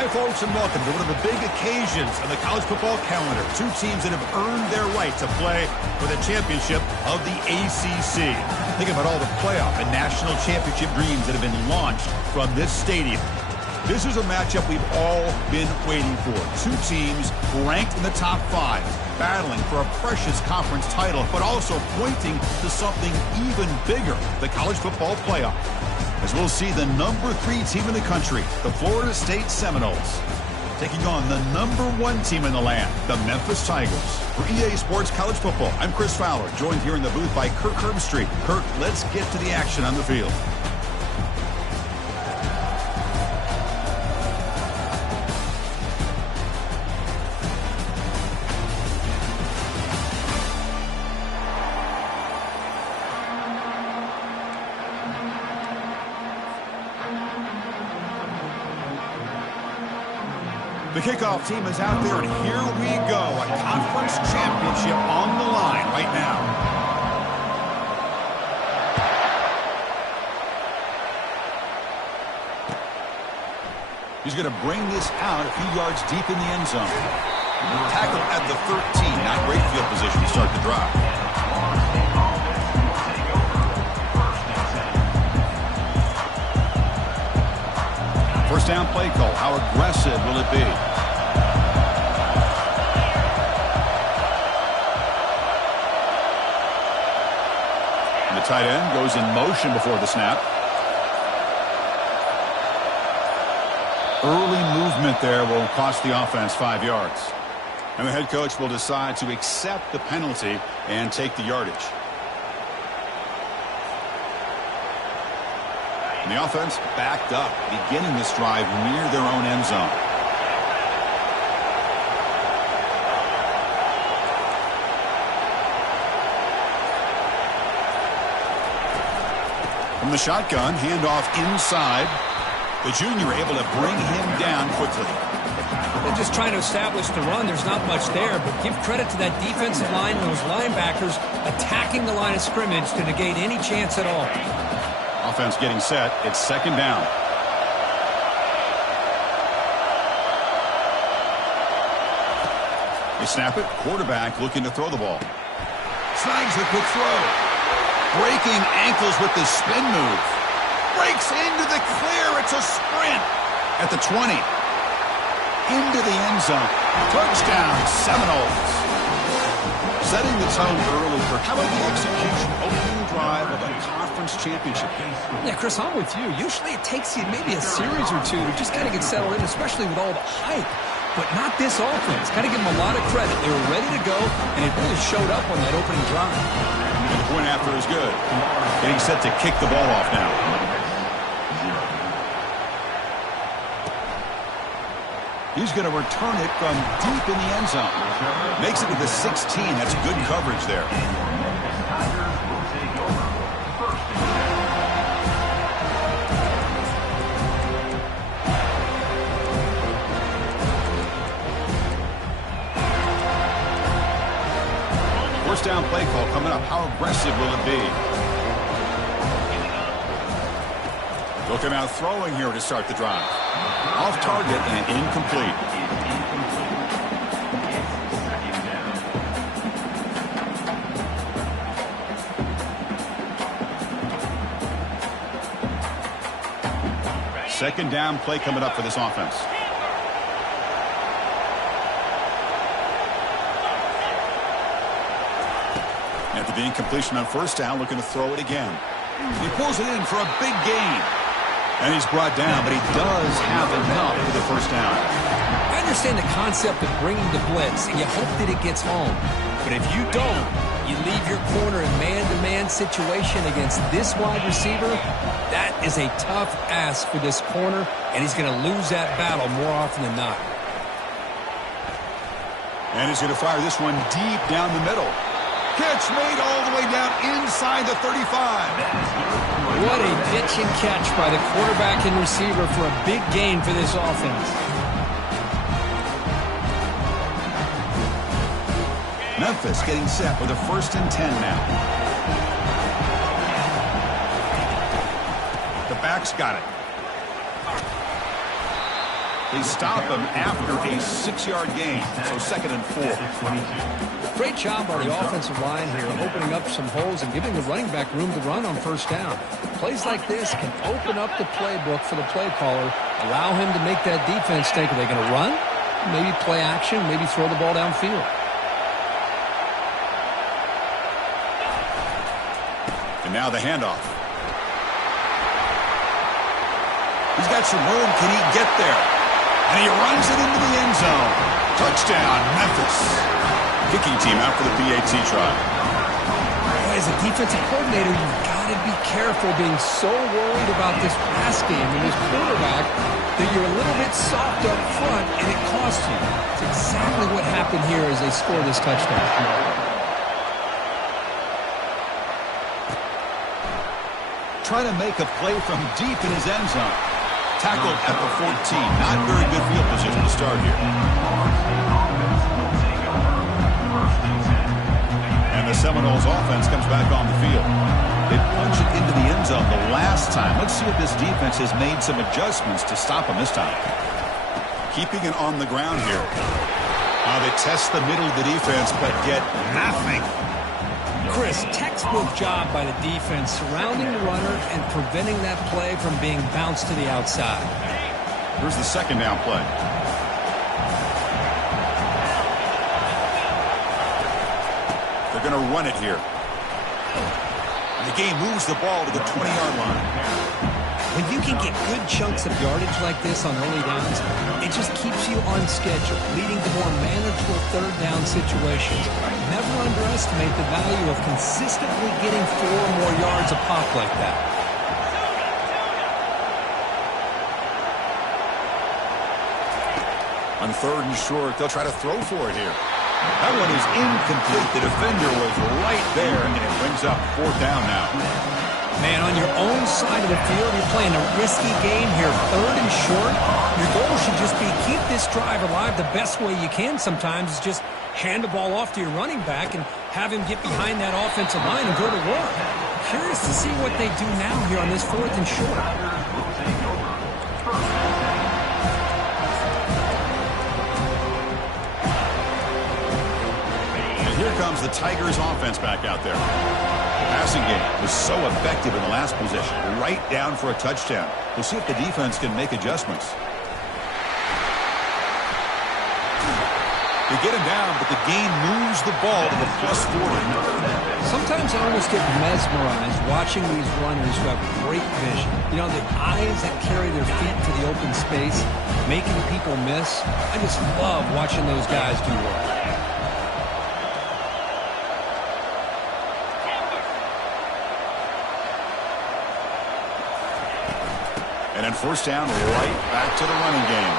Hi, folks, and welcome to one of the big occasions on the college football calendar. Two teams that have earned their right to play for the championship of the ACC. Think about all the playoff and national championship dreams that have been launched from this stadium. This is a matchup we've all been waiting for. Two teams ranked in the top 5, battling for a precious conference title, but also pointing to something even bigger, the college football playoff. As we'll see the number 3 team in the country, the Florida State Seminoles, taking on the number 1 team in the land, the Memphis Tigers. For EA Sports College Football, I'm Chris Fowler, joined here in the booth by Kirk Herbstreit. Kirk, let's get to the action on the field. The kickoff team is out there, and here we go. A conference championship on the line right now. He's going to bring this out a few yards deep in the end zone. Tackle at the 13. Not great field position to start the drive. First down play call. How aggressive will it be? And the tight end goes in motion before the snap. Early movement there will cost the offense 5 yards. And the head coach will decide to accept the penalty and take the yardage. And the offense backed up, beginning this drive near their own end zone. From the shotgun, handoff inside. The junior able to bring him down quickly. They're just trying to establish the run. There's not much there, but give credit to that defensive line and those linebackers attacking the line of scrimmage to negate any chance at all. Offense getting set. It's second down. They snap it. Quarterback looking to throw the ball. Snags the quick throw. Breaking ankles with the spin move. Breaks into the clear. It's a sprint at the 20. Into the end zone. Touchdown, Seminoles. Setting the tone early for how about the execution, opening drive of a conference championship game. Yeah, Chris, I'm with you. Usually it takes you maybe a series or two to just kind of get settled in, especially with all the hype. But not this offense. Got to give them a lot of credit. They were ready to go, and it really showed up on that opening drive. And the point after is good. Getting set to kick the ball off now. He's going to return it from deep in the end zone. Makes it to the 16. That's good coverage there. First down play call coming up. How aggressive will it be? Looking out throwing here to start the drive. Off target and incomplete. Second down play coming up for this offense. After the incompletion on first down, looking to throw it again. He pulls it in for a big gain. And he's brought down, but he does have enough for the first down. I understand the concept of bringing the blitz, and you hope that it gets home. But if you don't, you leave your corner in man-to-man situation against this wide receiver. That is a tough ask for this corner, and he's going to lose that battle more often than not. And he's going to fire this one deep down the middle. Catch made all the way down inside the 35. What a pitch and catch by the quarterback and receiver for a big gain for this offense. Memphis getting set with a 1st and 10 now. The back's got it. They stop him after a 6-yard gain, so 2nd and 4. Great job by the offensive line here, opening up some holes and giving the running back room to run on 1st down. Plays like this can open up the playbook for the play caller, allow him to make that defense think, are they going to run? Maybe play action, maybe throw the ball downfield. And now the handoff. He's got some room. Can he get there? And he runs it into the end zone. Touchdown, Memphis. Kicking team out for the PAT try. As a defensive coordinator, you've got to be careful being so worried about this pass game and this quarterback that you're a little bit soft up front and it costs you. It's exactly what happened here as they score this touchdown. Trying to make a play from deep in his end zone. Tackled at the 14. Not very good field position to start here. And the Seminoles offense comes back on the field. They punch it into the end zone the last time. Let's see if this defense has made some adjustments to stop them this time. Keeping it on the ground here. They test the middle of the defense, but get nothing. Chris, textbook job by the defense surrounding the runner and preventing that play from being bounced to the outside. Here's the 2nd down play. They're going to run it here. The game moves the ball to the 20-yard line. When you can get good chunks of yardage like this on early downs, it just keeps you on schedule, leading to more manageable 3rd down situations. Never underestimate the value of consistently getting 4 or more yards a pop like that. On 3rd and short, they'll try to throw for it here. That one is incomplete. The defender was right there, and it brings up 4th down now. Man, on your own side of the field, you're playing a risky game here. 3rd and short. Your goal should just be keep this drive alive the best way you can sometimes is just hand the ball off to your running back and have him get behind that offensive line and go to work. Curious to see what they do now here on this 4th and short. And here comes the Tigers offense back out there. Passing game was so effective in the last possession. Right down for a touchdown. We'll see if the defense can make adjustments. They get him down, but the game moves the ball to the +40. Sometimes I almost get mesmerized watching these runners who have great vision. You know, the eyes that carry their feet to the open space, making people miss. I just love watching those guys do work. And then 1st down, right back to the running game.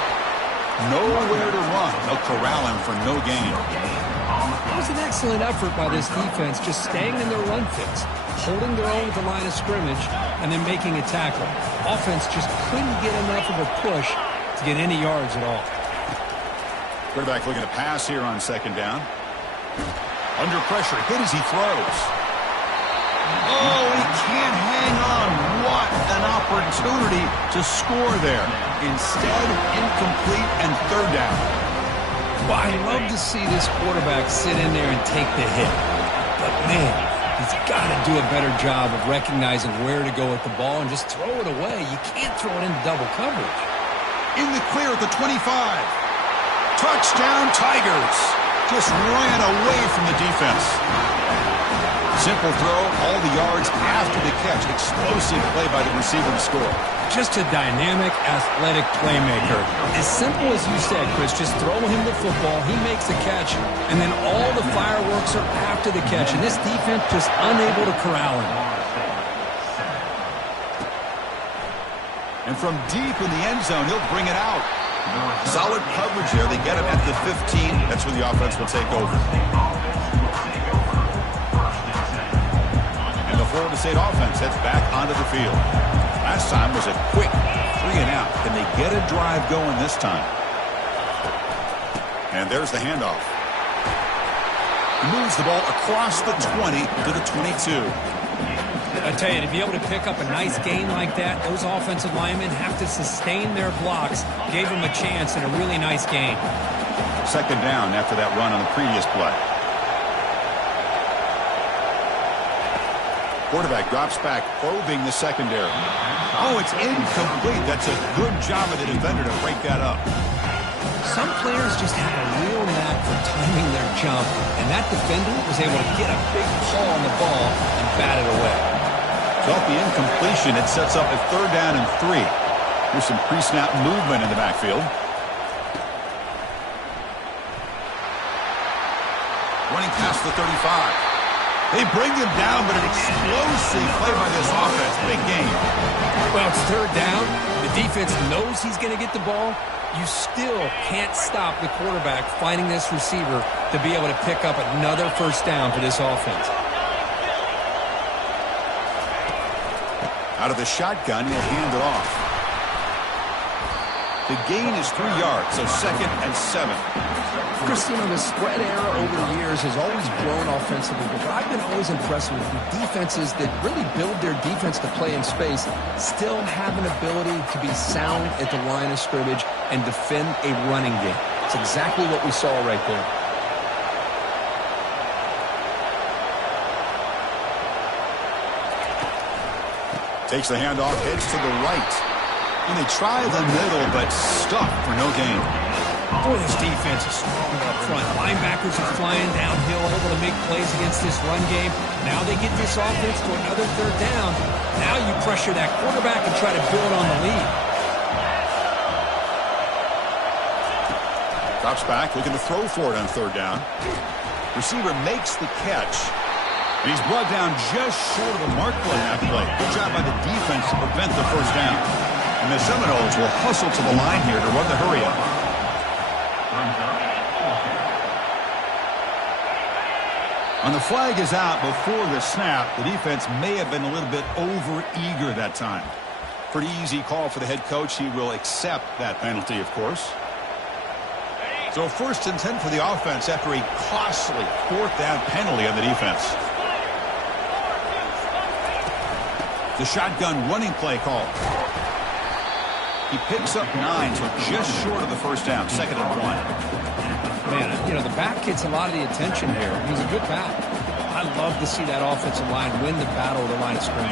Nowhere to run. They'll corral him for no gain. It was an excellent effort by this defense, just staying in their run fits, holding their own at the line of scrimmage, and then making a tackle. Offense just couldn't get enough of a push to get any yards at all. Quarterback looking to pass here on 2nd down. Under pressure, hit as he throws. Oh, he can't hang on. What an opportunity to score there. Instead, incomplete and 3rd down. Well, I love to see this quarterback sit in there and take the hit. But, man, he's got to do a better job of recognizing where to go with the ball and just throw it away. You can't throw it into double coverage. In the clear at the 25. Touchdown, Tigers. Just ran away from the defense. Simple throw, all the yards after the catch. Explosive play by the receiver to score. Just a dynamic, athletic playmaker. As simple as you said, Chris, just throw him the football, he makes the catch, and then all the fireworks are after the catch, and this defense just unable to corral him. And from deep in the end zone, he'll bring it out. Solid coverage there. They get him at the 15. That's where the offense will take over. And the Florida State offense heads back onto the field. Last time was a quick 3 and out. Can they get a drive going this time? And there's the handoff. He moves the ball across the 20 to the 22. I tell you, to be able to pick up a nice gain like that, those offensive linemen have to sustain their blocks. Gave them a chance and a really nice gain. Second down after that run on the previous play. Quarterback drops back, probing the secondary. Oh, it's incomplete. That's a good job of the defender to break that up. Some players just have a real knack for timing their jump, and that defender was able to get a big paw on the ball and bat it away. So off the incompletion, it sets up a third down and 3. Here's some pre-snap movement in the backfield. Running past the 35. They bring him down, but an explosive play by this offense. Big game. Well, it's third down. The defense knows he's going to get the ball. You still can't stop the quarterback finding this receiver to be able to pick up another first down for this offense. Out of the shotgun, he'll hand it off. The gain is 3 yards, so 2nd and 7. Christine, the spread era over the years has always blown offensively, but I've been always impressed with the defenses that really build their defense to play in space, still have an ability to be sound at the line of scrimmage and defend a running game. It's exactly what we saw right there. Takes the handoff, heads to the right. And they try the middle, but stuck for no gain. Boy, this defense is strong up front. Linebackers are flying downhill, able to make plays against this run game. Now they get this offense to another third down. Now you pressure that quarterback and try to build on the lead. Drops back, looking to throw for it on third down. Receiver makes the catch. And he's brought down just short of the mark on that play. Good job by the defense to prevent the first down. And the Seminoles will hustle to the line here to run the hurry up. And the flag is out before the snap. The defense may have been a little bit over-eager that time. Pretty easy call for the head coach. He will accept that penalty, of course. So 1st and 10 for the offense after a costly 4th down penalty on the defense. The shotgun running play call. He picks up 9, so just short of the first down, 2nd and 1. Man, you know, the back gets a lot of the attention here. He's a good back. I love to see that offensive line win the battle of the line of scrimmage.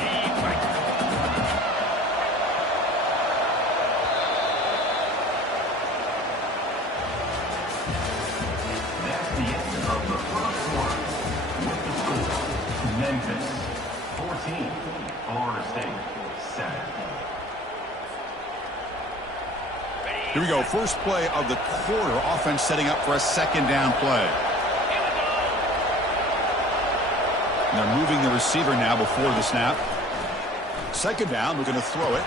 That's the end of the first quarter. With the score, Memphis 14, Florida State 7. Here we go. First play of the quarter. Offense setting up for a 2nd down play. And they're moving the receiver now before the snap. 2nd down. We're going to throw it.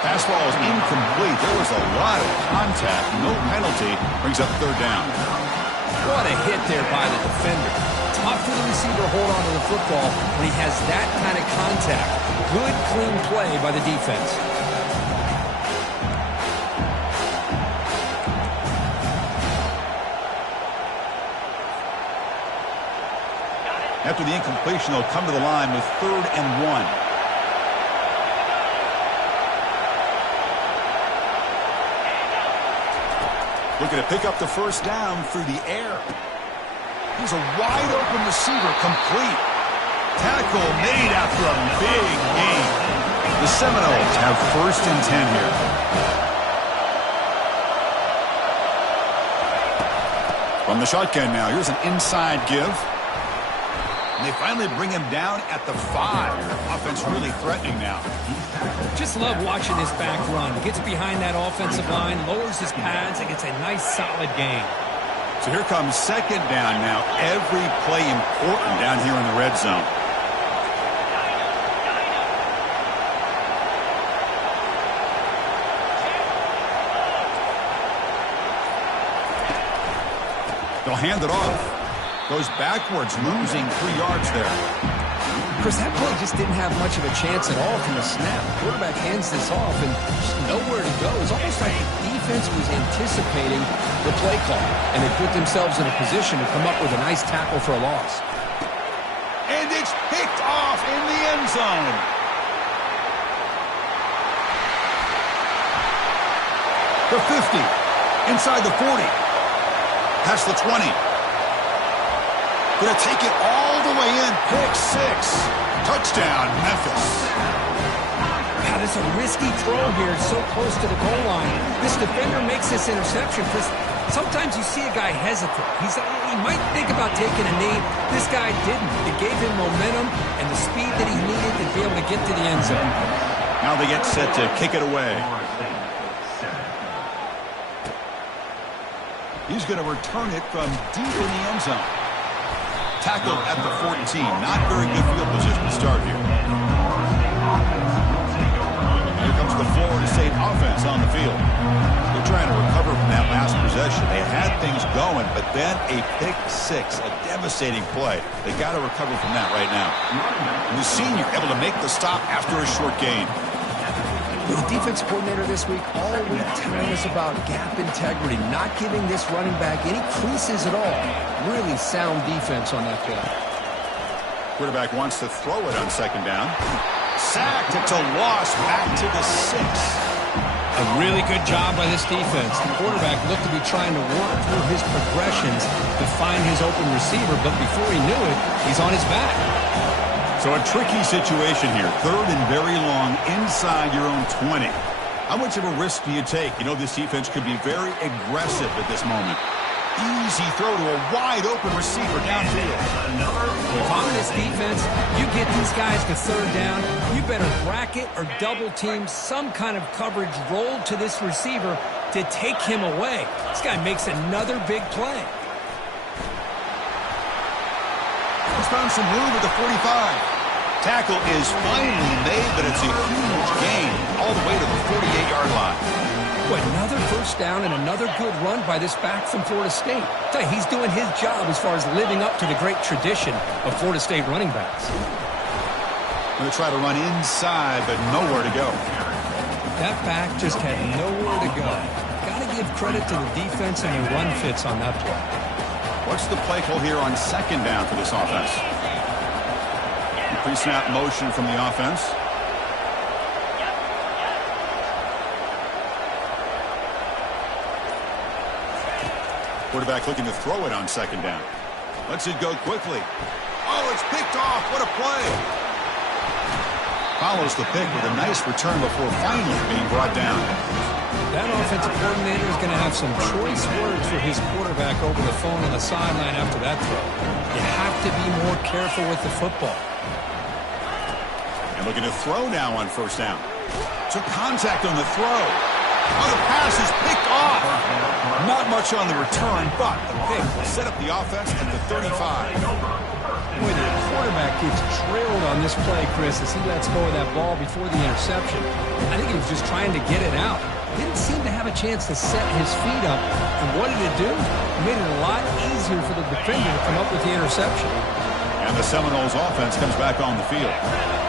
Pass ball is incomplete. There was a lot of contact. No penalty. Brings up 3rd down. What a hit there by the defender. Tough for the receiver to hold on to the football when he has that kind of contact. Good, clean play by the defense. After the incompletion, they'll come to the line with 3rd and 1. Looking to pick up the first down through the air. He's a wide-open receiver, complete. Tackle made after a big gain. The Seminoles have 1st and 10 here. From the shotgun now, here's an inside give. And they finally bring him down at the 5. Offense really threatening now. Just love watching this back run. Gets behind that offensive line, lowers his pads, and gets a nice solid gain. So here comes 2nd down now. Every play important down here in the red zone. They'll hand it off. Goes backwards, losing 3 yards there. Chris, that play just didn't have much of a chance at all from the snap. The quarterback hands this off and just nowhere to go. It's almost like the defense was anticipating the play call, and they put themselves in a position to come up with a nice tackle for a loss. And it's picked off in the end zone. The 50. Inside the 40. Past the 20. Gonna take it all the way in. Pick 6. Touchdown, Memphis. God, it's a risky throw here, so close to the goal line. This defender makes this interception. Sometimes you see a guy hesitate. He might think about taking a knee. This guy didn't. It gave him momentum and the speed that he needed to be able to get to the end zone. Now they get set to kick it away. He's going to return it from deep in the end zone. Tackled at the 14. Not very good field position to start here. Here comes the Florida State offense on the field. They're trying to recover from that last possession. They had things going, but then a pick 6, a devastating play. They got to recover from that right now. And the senior able to make the stop after a short gain. The defense coordinator this week all week telling us about gap integrity, not giving this running back any creases at all. Really sound defense on that play. Quarterback wants to throw it on second down. Sacked. It's a loss back to the 6. A really good job by this defense. The quarterback looked to be trying to work through his progressions to find his open receiver, but before he knew it, he's on his back. So a tricky situation here. 3rd and very long inside your own 20. How much of a risk do you take? You know, this defense could be very aggressive at this moment. Easy throw to a wide-open receiver downfield. If I'm in this defense, you get these guys to 3rd down, you better bracket or double-team some kind of coverage rolled to this receiver to take him away. This guy makes another big play. He's found some room at the 45. Tackle is finally made, but it's a huge gain all the way to the 48-yard line. Boy, another first down and another good run by this back from Florida State. I tell you, he's doing his job as far as living up to the great tradition of Florida State running backs. Going to try to run inside, but nowhere to go. That back just had nowhere to go. Got to give credit to the defense and their run fits on that play. What's the play call here on second down for this offense? Pre-snap motion from the offense. Quarterback looking to throw it on second down. Lets it go quickly. Oh, it's picked off. What a play. Follows the pick with a nice return before finally being brought down. That offensive coordinator is going to have some choice words for his quarterback over the phone on the sideline after that throw. You have to be more careful with the football. And looking to throw now on first down. Took contact on the throw. Oh, the pass is picked off. Not much on the return, but the pick will set up the offense at the 35. Boy, the quarterback gets drilled on this play, Chris, as he lets go of that ball before the interception. I think he was just trying to get it out. Didn't seem to have a chance to set his feet up. And what did it do? It made it a lot easier for the defender to come up with the interception. And the Seminoles offense comes back on the field.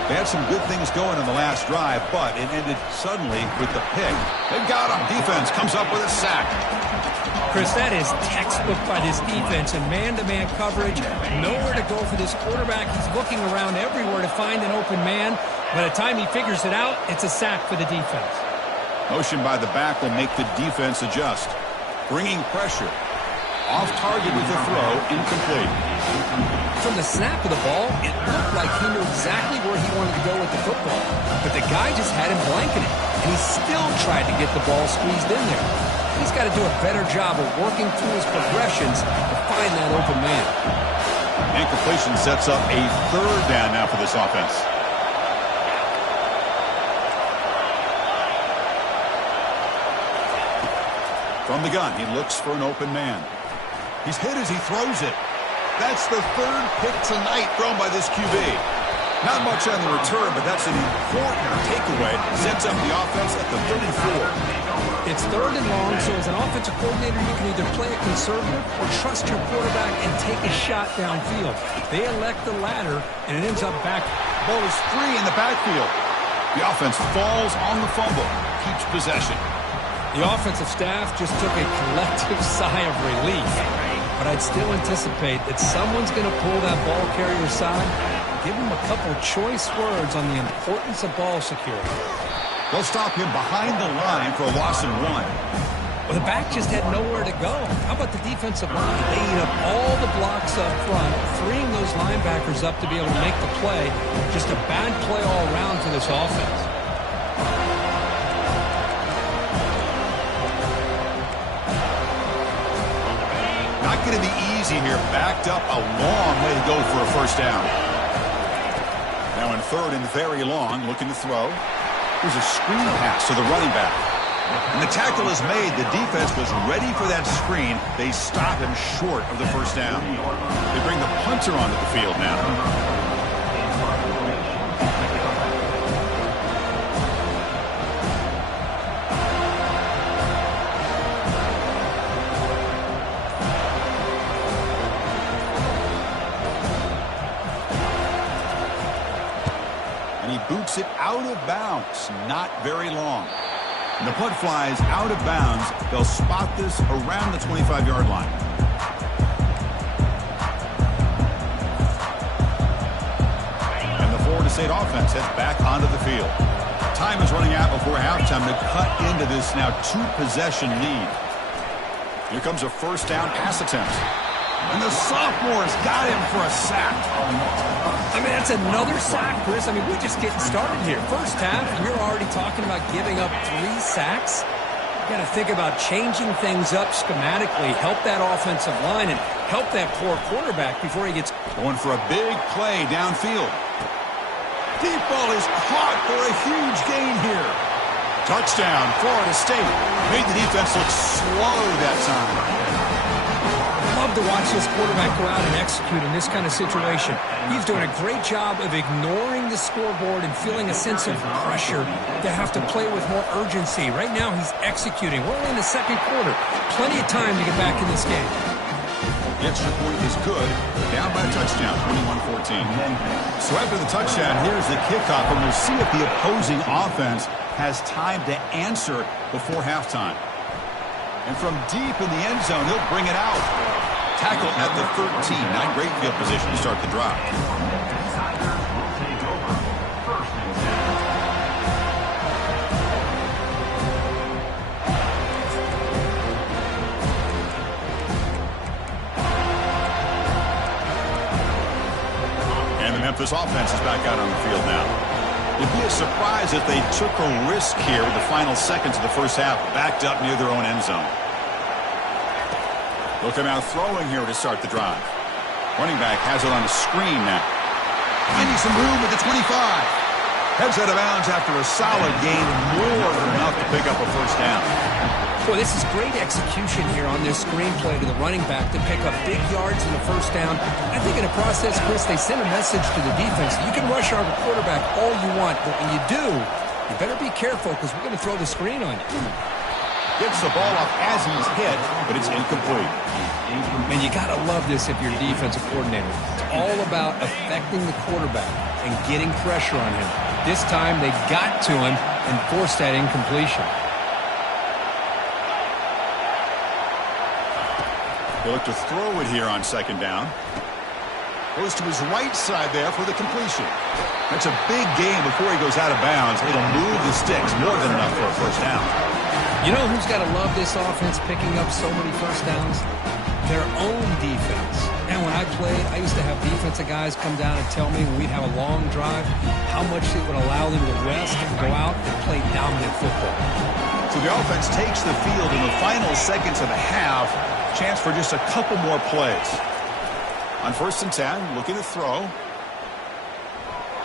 They had some good things going in the last drive, but it ended suddenly with the pick. They've got him. Defense comes up with a sack. Chris, that is textbook by this defense and man-to-man coverage. Nowhere to go for this quarterback. He's looking around everywhere to find an open man. By the time he figures it out, it's a sack for the defense. Motion by the back will make the defense adjust. Bringing pressure. Off target with the throw, incomplete. From the snap of the ball, it looked like he knew exactly where he wanted to go with the football. But the guy just had him blanketed, and he still tried to get the ball squeezed in there. He's got to do a better job of working through his progressions to find that open man. Incompletion sets up a 3rd down now for this offense. From the gun, he looks for an open man. He's hit as he throws it. That's the 3rd pick tonight thrown by this QB. Not much on the return, but that's an important takeaway. Sets up the offense at the 34. It's 3rd and long, so as an offensive coordinator, you can either play it conservative or trust your quarterback and take a shot downfield. They elect the latter, and it ends up back. Ball is free in the backfield. The offense falls on the fumble, keeps possession. The offensive staff just took a collective sigh of relief. But I'd still anticipate that someone's going to pull that ball carrier side give him a couple choice words on the importance of ball security. They'll stop him behind the line for a loss of 1. Well, the back just had nowhere to go. How about the defensive line? They eat up all the blocks up front, freeing those linebackers up to be able to make the play. Just a bad play all around for this offense. Not going to be easy here. Backed up a long way to go for a first down. Now in 3rd and very long, looking to throw. Here's a screen pass to the running back. And the tackle is made. The defense was ready for that screen. They stop him short of the first down. They bring the punter onto the field now. And he boots it out of bounds. Not very long. And the punt flies out of bounds. They'll spot this around the 25-yard line. And the Florida State offense heads back onto the field. Time is running out before halftime to cut into this now 2-possession lead. Here comes a first down pass attempt. And the sophomore's got him for a sack. I mean, that's another sack, Chris. I mean, we're just getting started here. First half, you're already talking about giving up 3 sacks. You got to think about changing things up schematically, help that offensive line, and help that poor quarterback before he gets going for a big play downfield. Deep ball is caught for a huge gain here. Touchdown, Florida State. Made the defense look slow that time. Love to watch this quarterback go out and execute in this kind of situation. He's doing a great job of ignoring the scoreboard and feeling a sense of pressure to have to play with more urgency. Right now, he's executing. We're only in the second quarter. Plenty of time to get back in this game. The extra point is good. Down by a touchdown, 21-14. So after the touchdown, here's the kickoff, and we'll see if the opposing offense has time to answer before halftime. And from deep in the end zone, he'll bring it out. Tackle at the 13. Not great field position to start the drive. And the Memphis offense is back out on the field now. It'd be a surprise if they took a risk here with the final seconds of the first half, backed up near their own end zone. They'll come out throwing here to start the drive. Running back has it on a screen now. Finding some room at the 25. Heads out of bounds after a solid gain, more than enough to pick up a first down. Boy, this is great execution here on this screenplay to the running back to pick up big yards in the first down. I think in the process, Chris, they send a message to the defense. You can rush our quarterback all you want, but when you do, you better be careful because we're going to throw the screen on you. Gets the ball off as he's hit, but it's incomplete. And you got to love this if you're a defensive coordinator. It's all about affecting the quarterback and getting pressure on him. This time they got to him and forced that incompletion. They look to throw it here on second down. Goes to his right side there for the completion. That's a big gain before he goes out of bounds. It'll move the sticks more than enough for a first down. You know who's got to love this offense picking up so many first downs? Their own defense. And when I played, I used to have defensive guys come down and tell me when we'd have a long drive how much it would allow them to rest and go out and play dominant football. So the offense takes the field in the final seconds of the half. Chance for just a couple more plays. On 1st and 10, looking to throw.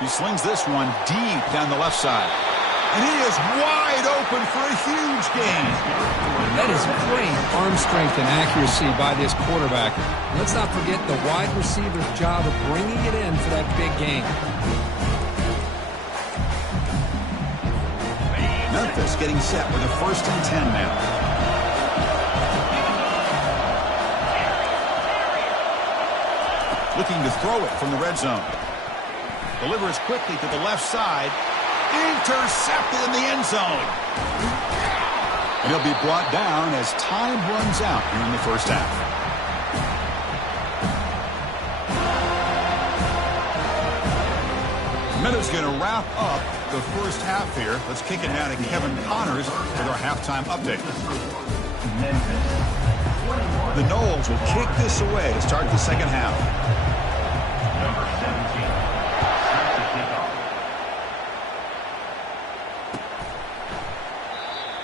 He slings this one deep down the left side. And he is wide open for a huge gain. That is great arm strength and accuracy by this quarterback. Let's not forget the wide receiver's job of bringing it in for that big gain. Memphis getting set with a 1st and 10 now. Looking to throw it from the red zone. Delivers quickly to the left side. Intercepted in the end zone. And he'll be brought down as time runs out here in the first half. Minutes going to wrap up the first half here. Let's kick it now to Kevin Connors with our halftime update. The Noles will kick this away to start the second half. Number 17. Set to kick off.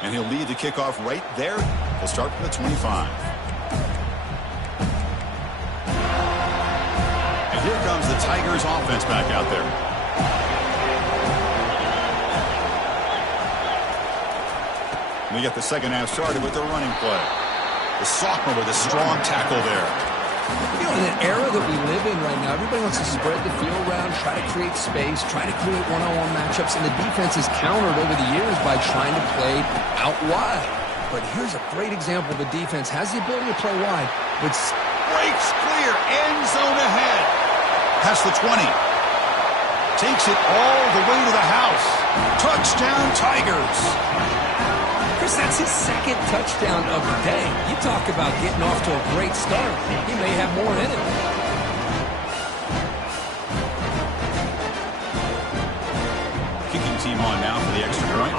And he'll lead the kickoff right there. He'll start from the 25. And here comes the Tigers offense back out there. We get the second half started with the running play. The sophomore with a strong tackle there. You know, in an era that we live in right now, everybody wants to spread the field around, try to create space, try to create one-on-one matchups, and the defense has countered over the years by trying to play out wide. But here's a great example of a defense has the ability to play wide, but Breaks clear, end zone ahead. Past the 20. Takes it all the way to the house. Touchdown, Tigers. Chris, that's his second touchdown of the day. You talk about getting off to a great start. He may have more in it. Kicking team on now for the extra point.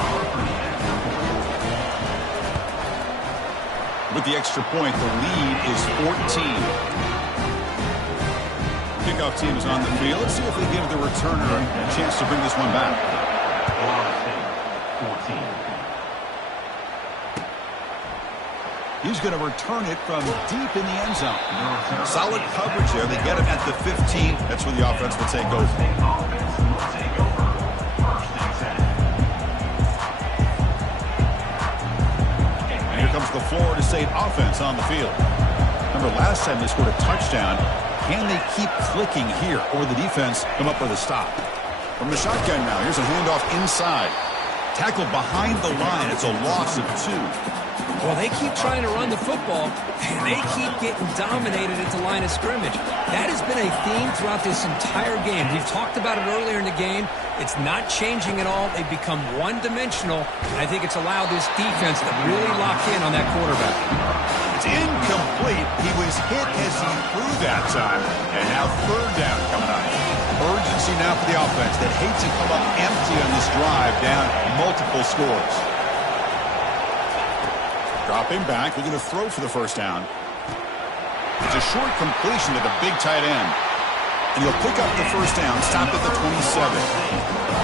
With the extra point, the lead is 14. Kickoff team is on the field. Let's see if they give the returner a chance to bring this one back. 14. He's going to return it from deep in the end zone. Solid coverage there. They get him at the 15. That's where the offense will take over. Offense will take over. First and 10. And here comes the Florida State offense on the field. Remember, last time they scored a touchdown. Can they keep clicking here, or the defense come up with a stop? From the shotgun now, here's a handoff inside. Tackled behind the line. It's a loss of 2. Well, they keep trying to run the football, and they keep getting dominated at the line of scrimmage. That has been a theme throughout this entire game. We've talked about it earlier in the game. It's not changing at all. They've become one-dimensional, and I think it's allowed this defense to really lock in on that quarterback. It's incomplete. He was hit as he threw that time, and now third down coming up. Urgency now for the offense that hates to come up empty on this drive, down multiple scores. Dropping back, we're going to throw for the first down. It's a short completion to the big tight end. And he'll pick up the first down, stop at the 27.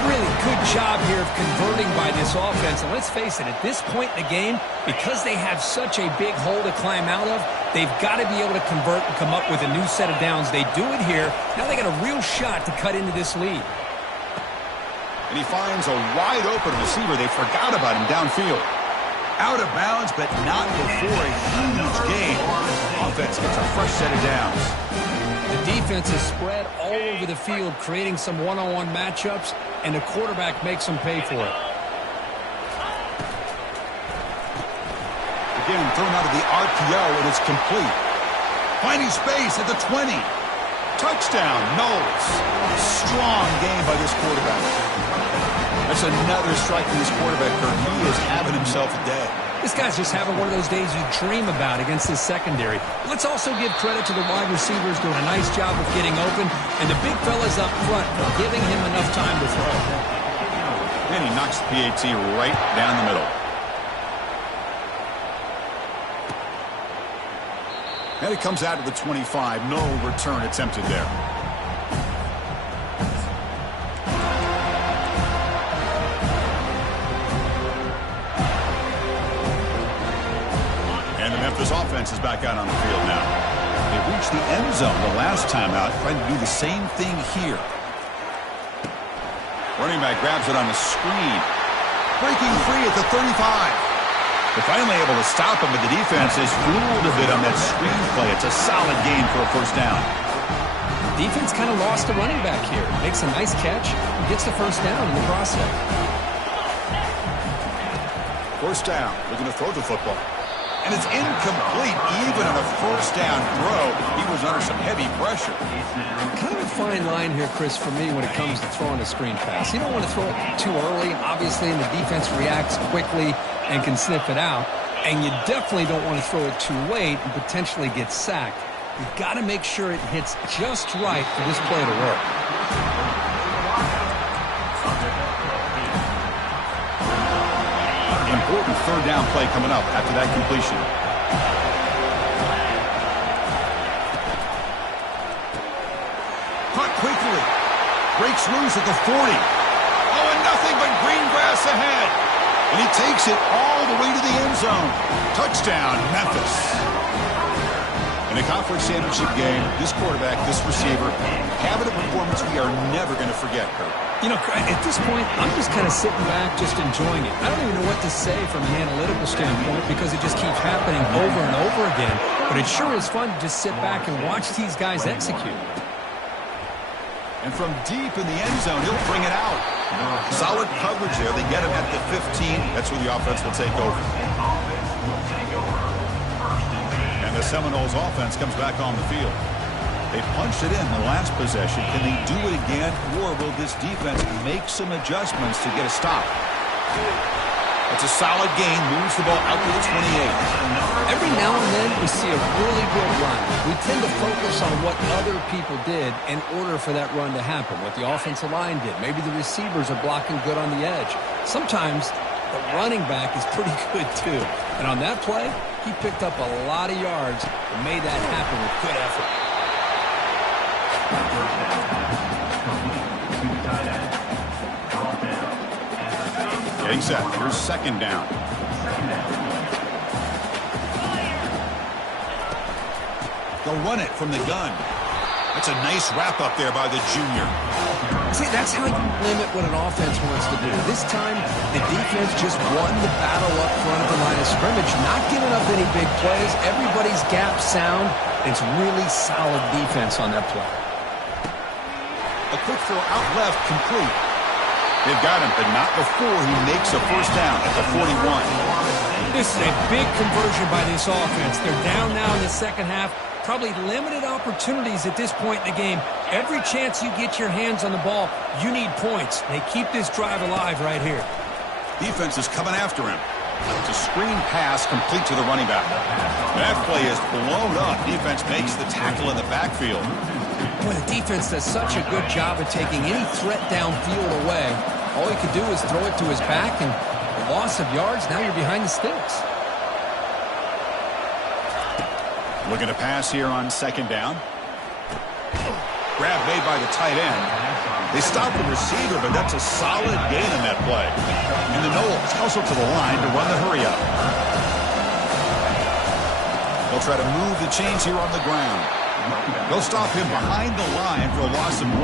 Really good job here of converting by this offense. And let's face it, at this point in the game, because they have such a big hole to climb out of, they've got to be able to convert and come up with a new set of downs. They do it here. Now they got a real shot to cut into this lead. And he finds a wide open receiver. They forgot about him downfield. Out of bounds, but not before a huge gain. Offense gets a fresh set of downs. The defense is spread all over the field, creating some one-on-one matchups, and the quarterback makes them pay for it. Again, thrown out of the RPO, and it's complete. Finding space at the 20. Touchdown, Noles. Strong game by this quarterback. That's another strike from this quarterback, Kurt. He is having himself a day. This guy's just having one of those days you dream about against this secondary. Let's also give credit to the wide receivers doing a nice job of getting open, and the big fellas up front for giving him enough time to throw. And he knocks the PAT right down the middle. And it comes out of the 25. No return attempted there. This offense is back out on the field now. They reached the end zone the last time out, trying to do the same thing here. Running back grabs it on the screen. Breaking free at the 35. They're finally able to stop him, but the defense is fooled a bit on that screen play. It's a solid gain for a first down. Defense kind of lost the running back here. Makes a nice catch and gets the first down in the process. First down. Looking to throw the football. And it's incomplete, even on a first down throw. He was under some heavy pressure. Kind of a fine line here, Chris, for me when it comes to throwing a screen pass. You don't want to throw it too early, obviously, and the defense reacts quickly and can sniff it out. And you definitely don't want to throw it too late and potentially get sacked. You've got to make sure it hits just right for this play to work. third down play coming up after that completion. Caught quickly. Breaks loose at the 40. Oh, and nothing but green grass ahead. And he takes it all the way to the end zone. Touchdown, Memphis. In a conference championship game, this quarterback, this receiver, having a performance we are never going to forget, Kurt. You know, at this point, I'm just kind of sitting back, just enjoying it. I don't even know what to say from an analytical standpoint because it just keeps happening over and over again. But it sure is fun to just sit back and watch these guys execute. And from deep in the end zone, he'll bring it out. Solid coverage there. They get him at the 15. That's where the offense will take over. And the Seminoles offense comes back on the field. They punched it in the last possession. Can they do it again, or will this defense make some adjustments to get a stop? It's a solid gain. Moves the ball out to the 28. Every now and then we see a really good run. We tend to focus on what other people did in order for that run to happen, what the offensive line did. Maybe the receivers are blocking good on the edge. Sometimes the running back is pretty good too. And on that play, he picked up a lot of yards and made that happen with good effort. Getting set. Here's second down. They'll run it from the gun. That's a nice wrap up there by the junior. See, that's how you limit what an offense wants to do. This time, the defense just won the battle up front at the line of scrimmage, not giving up any big plays. Everybody's gap sound. It's really solid defense on that play. A quick throw out left, complete. They've got him, but not before he makes a first down at the 41. This is a big conversion by this offense. They're down now in the second half. Probably limited opportunities at this point in the game. Every chance you get your hands on the ball, you need points. They keep this drive alive right here. Defense is coming after him. It's a screen pass complete to the running back. That play is blown up. Defense makes the tackle in the backfield. Boy, the defense does such a good job of taking any threat downfield away. All he could do is throw it to his back, and the loss of yards, now you're behind the sticks. Looking to pass here on second down. Grab made by the tight end. They stop the receiver, but that's a solid gain in that play. And the Noles hustle to the line to run the hurry up. They'll try to move the chains here on the ground. They'll stop him behind the line for a loss of 1.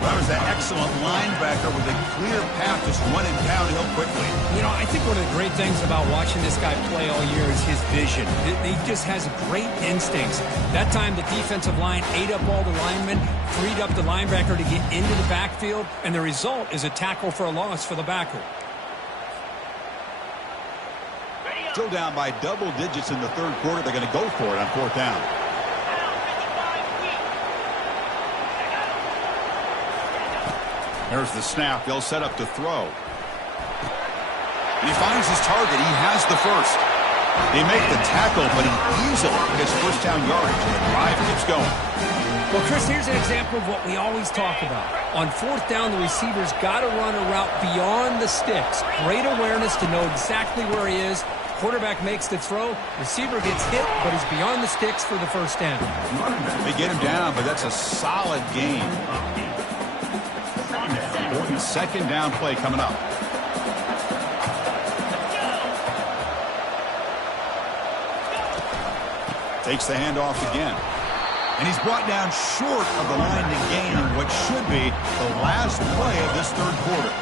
That was an excellent linebacker with a clear path just running downhill quickly. You know, I think one of the great things about watching this guy play all year is his vision. He just has great instincts. That time the defensive line ate up all the linemen, freed up the linebacker to get into the backfield, and the result is a tackle for a loss for the backer. Still down by double digits in the third quarter. They're going to go for it on fourth down. There's the snap. They'll set up to throw. And he finds his target. He has the first. They make the tackle, but he easily gets first down yardage, and the drive keeps going. Well, Chris, here's an example of what we always talk about. On fourth down, the receiver's got to run a route beyond the sticks. Great awareness to know exactly where he is. Quarterback makes the throw. Receiver gets hit, but he's beyond the sticks for the first down. They get him down, but that's a solid gain. Second down play coming up. Takes the handoff again. And he's brought down short of the line to gain in what should be the last play of this third quarter.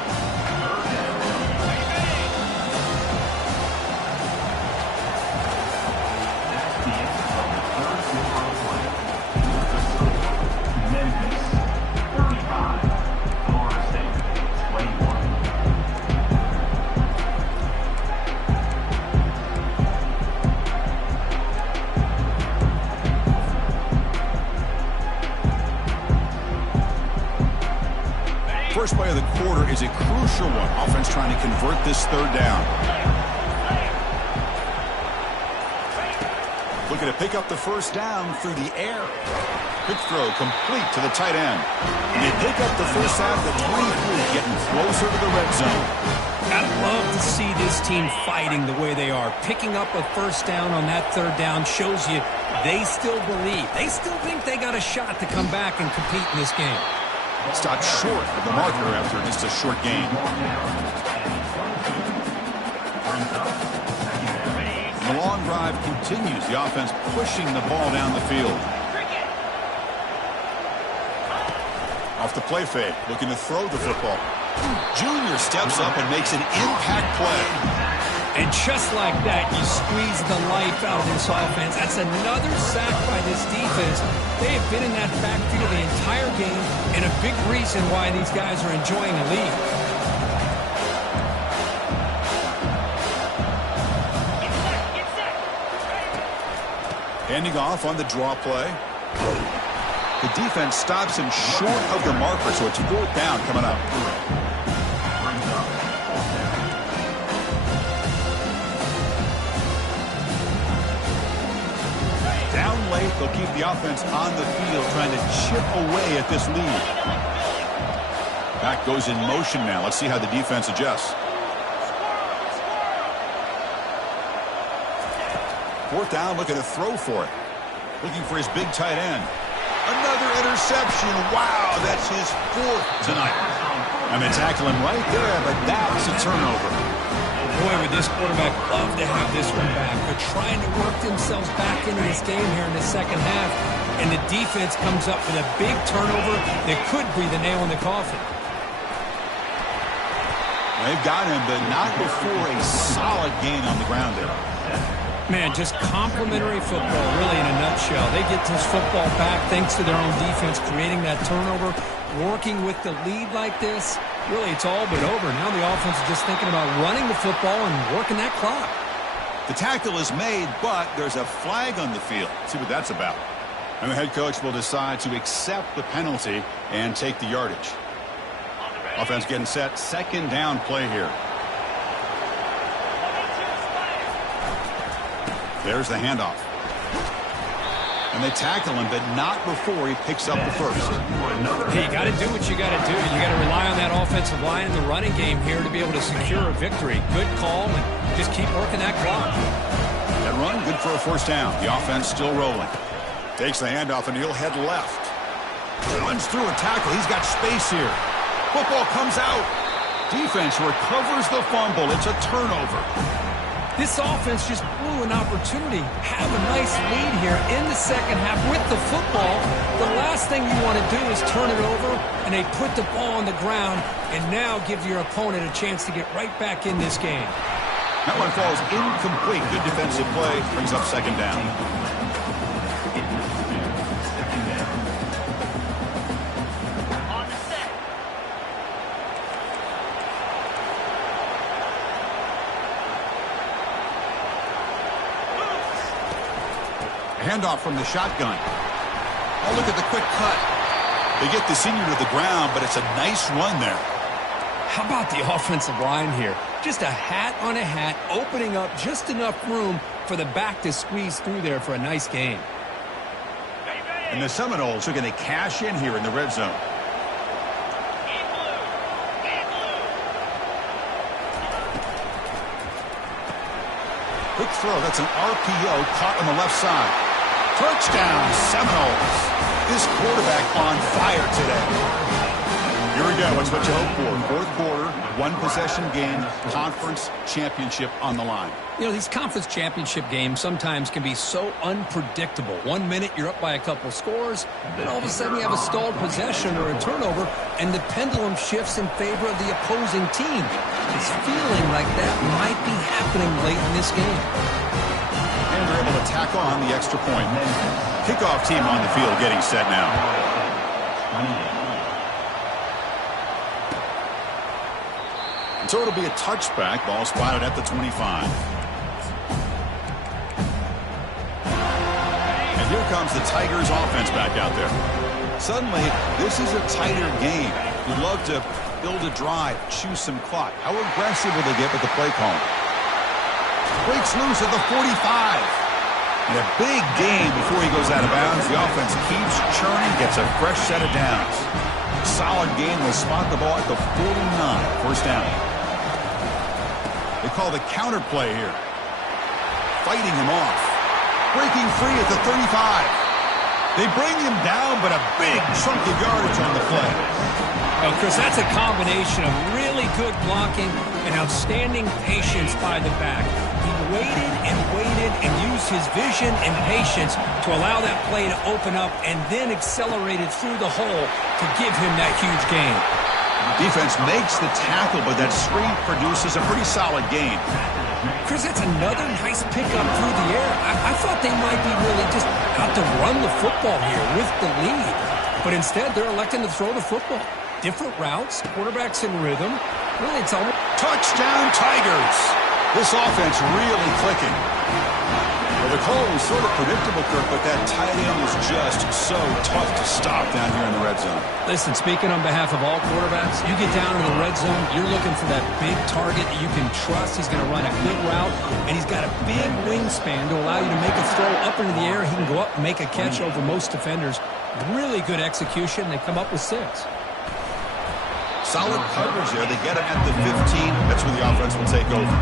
First play of the quarter is a crucial one. Offense trying to convert this third down. Looking to pick up the first down through the air. Quick throw complete to the tight end. And they pick up the first half at 23, getting closer to the red zone. I'd love to see this team fighting the way they are. Picking up a first down on that third down shows you they still believe. They still think they got a shot to come back and compete in this game. Stopped short of the marker after just a short gain. The long drive continues. The offense pushing the ball down the field. Off the play fake, looking to throw the football. Junior steps up and makes an impact play. And just like that, you squeeze the life out of this offense. That's another sack by this defense. They have been in that backfield the entire game, and a big reason why these guys are enjoying a lead. Handing off on the draw play. The defense stops him short of the marker, so it's fourth down coming up. Down late, they'll keep the offense on the field, trying to chip away at this lead. Back goes in motion now. Let's see how the defense adjusts. Fourth down, looking to throw for it. Looking for his big tight end. Another interception. Wow, that's his fourth tonight. And they tackle him right there, but that's a turnover. Boy, would this quarterback love to have this one back. They're trying to work themselves back into this game here in the second half, and the defense comes up with a big turnover that could be the nail in the coffin. They've got him, but not before a solid gain on the ground there. Man, just complimentary football, really, in a nutshell. They get this football back thanks to their own defense, creating that turnover, working with the lead like this. Really, it's all but over. Now the offense is just thinking about running the football and working that clock. The tackle is made, but there's a flag on the field. Let's see what that's about. And the head coach will decide to accept the penalty and take the yardage. Offense getting set. Second down play here. There's the handoff. And they tackle him, but not before he picks up the first. Hey, you got to do what you got to do. You got to rely on that offensive line in the running game here to be able to secure a victory. Good call, and just keep working that clock. That run, good for a first down. The offense still rolling. Takes the handoff, and he'll head left. Runs through a tackle. He's got space here. Football comes out. Defense recovers the fumble. It's a turnover. This offense just blew an opportunity. Have a nice lead here in the second half with the football. The last thing you want to do is turn it over, and they put the ball on the ground and now give your opponent a chance to get right back in this game. That one falls incomplete. Good defensive play. Brings up second down. Handoff from the shotgun. Oh, look at the quick cut. They get the senior to the ground, but it's a nice run there. How about the offensive line here? Just a hat on a hat, opening up just enough room for the back to squeeze through there for a nice gain. And the Seminoles are going to cash in here in the red zone. Quick throw. That's an RPO caught on the left side. Touchdown, Seminoles. This quarterback on fire today. Here we go. What's what you hope for? Fourth quarter, one-possession game, conference championship on the line. You know, these conference championship games sometimes can be so unpredictable. 1 minute you're up by a couple scores, then all of a sudden you have a stalled possession or a turnover, and the pendulum shifts in favor of the opposing team. It's feeling like that might be happening late in this game. And they're able to tack on the extra point. Kickoff team on the field getting set now. And so it'll be a touchback. Ball spotted at the 25. And here comes the Tigers offense back out there. Suddenly, this is a tighter game. We'd love to build a drive, choose some clock. How aggressive will they get with the play call? Breaks loose at the 45. And a big gain before he goes out of bounds. The offense keeps churning, gets a fresh set of downs. Solid gain will spot the ball at the 49. First down. They call the counter play here. Fighting him off. Breaking free at the 35. They bring him down, but a big chunk of yardage on the play. Well, Chris, that's a combination of really good blocking and outstanding patience by the back. He waited and used his vision and patience to allow that play to open up and then accelerated through the hole to give him that huge gain. Defense makes the tackle, but that screen produces a pretty solid gain. Chris, that's another nice pickup through the air. I thought they might be really just out to run the football here with the lead. But instead, they're electing to throw the football. Different routes, quarterbacks in rhythm. Really, it's almost... Touchdown, Tigers! This offense really clicking. Well, the call was sort of predictable, Kirk, but that tight end was just so tough to stop down here in the red zone. Listen, speaking on behalf of all quarterbacks, you get down in the red zone, you're looking for that big target that you can trust. He's going to run a good route, and he's got a big wingspan to allow you to make a throw up into the air. He can go up and make a catch over most defenders. Really good execution. They come up with 6. Solid coverage there. They get him at the 15. That's where the offense will take over.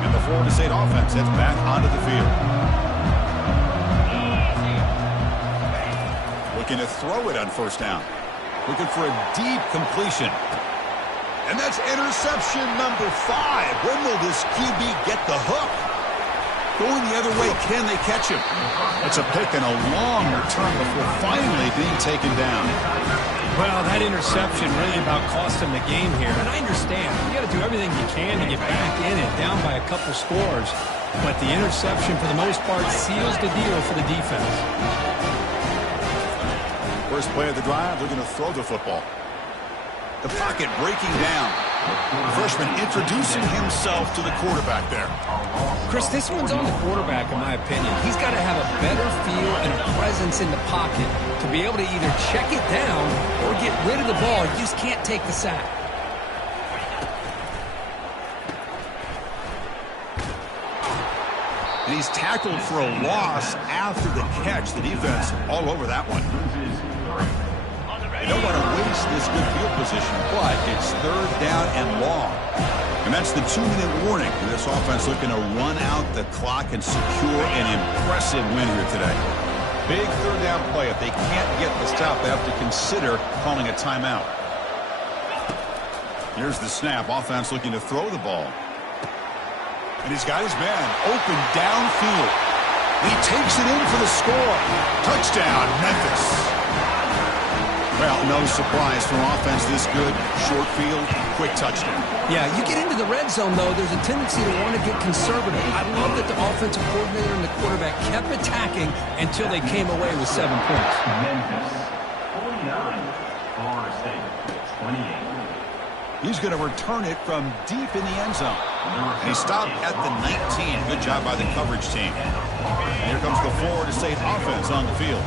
And the Florida State offense heads back onto the field. Looking to throw it on first down. Looking for a deep completion. And that's interception number 5. When will this QB get the hook? Going the other way, can they catch him? It's a pick and a long return before finally being taken down. Well, that interception really about cost him the game here. And I understand. You got to do everything you can to get back in and down by a couple scores. But the interception, for the most part, seals the deal for the defense. First play of the drive, they're going to throw the football. The pocket breaking down. The freshman introducing himself to the quarterback there. Chris, this one's on the quarterback, in my opinion. He's got to have a better feel and a presence in the pocket to be able to either check it down or get rid of the ball. You just can't take the sack. And he's tackled for a loss after the catch. The defense all over that one. They don't want to waste this good field position, but it's 3rd down and long. And that's the 2-minute warning. This offense looking to run out the clock and secure an impressive win here today. Big 3rd down play. If they can't get the stop, they have to consider calling a timeout. Here's the snap. Offense looking to throw the ball. And he's got his man open downfield. He takes it in for the score. Touchdown, Memphis. Well, no surprise from offense this good. Short field, quick touchdown. Yeah, you get into the red zone, though, there's a tendency to want to get conservative. I love that the offensive coordinator and the quarterback kept attacking until they came away with 7 points. Memphis, 49. Florida State, 28. He's going to return it from deep in the end zone. And he stopped at the 19. Good job by the coverage team. And here comes the Florida State offense on the field.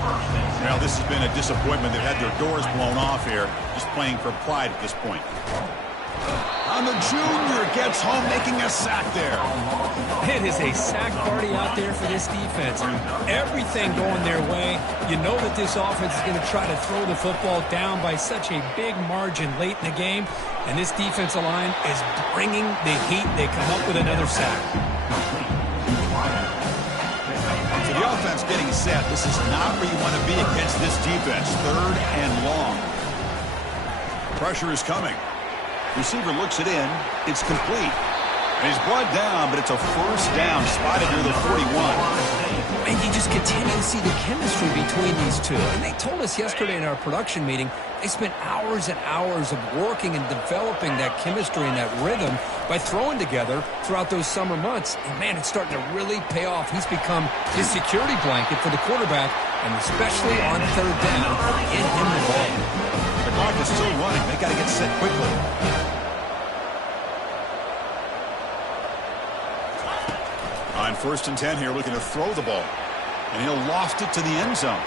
Well, this has been a disappointment. They've had their doors blown off here, just playing for pride at this point. And the junior gets home, making a sack there. It is a sack party out there for this defense. Everything going their way. You know that this offense is going to try to throw the football down by such a big margin late in the game. And this defensive line is bringing the heat. They come up with another sack. So the offense getting set. This is not where you want to be against this defense. 3rd and long. Pressure is coming. Receiver looks it in. It's complete. And he's brought down, but it's a first down spotted near the 41. And you just continue to see the chemistry between these two. And they told us yesterday in our production meeting, they spent hours and hours of working and developing that chemistry and that rhythm by throwing together throughout those summer months. And, man, it's starting to really pay off. He's become his security blanket for the quarterback, and especially on 3rd down, get him the ball. The clock is still running. They got to get set quickly. On 1st and 10 here, looking to throw the ball. And he'll loft it to the end zone.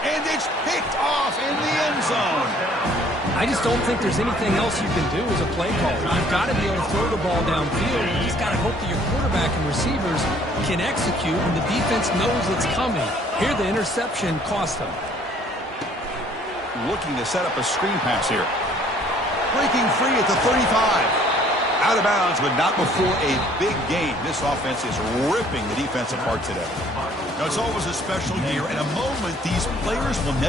And it's picked off in the end zone. I just don't think there's anything else you can do as a play caller. You've got to be able to throw the ball downfield. You just got to hope that your quarterback and receivers can execute when the defense knows it's coming. Here, the interception cost them. Looking to set up a screen pass here. Breaking free at the 35. Out of bounds, but not before a big game. This offense is ripping the defense apart today. Now, it's always a special year and a moment these players will never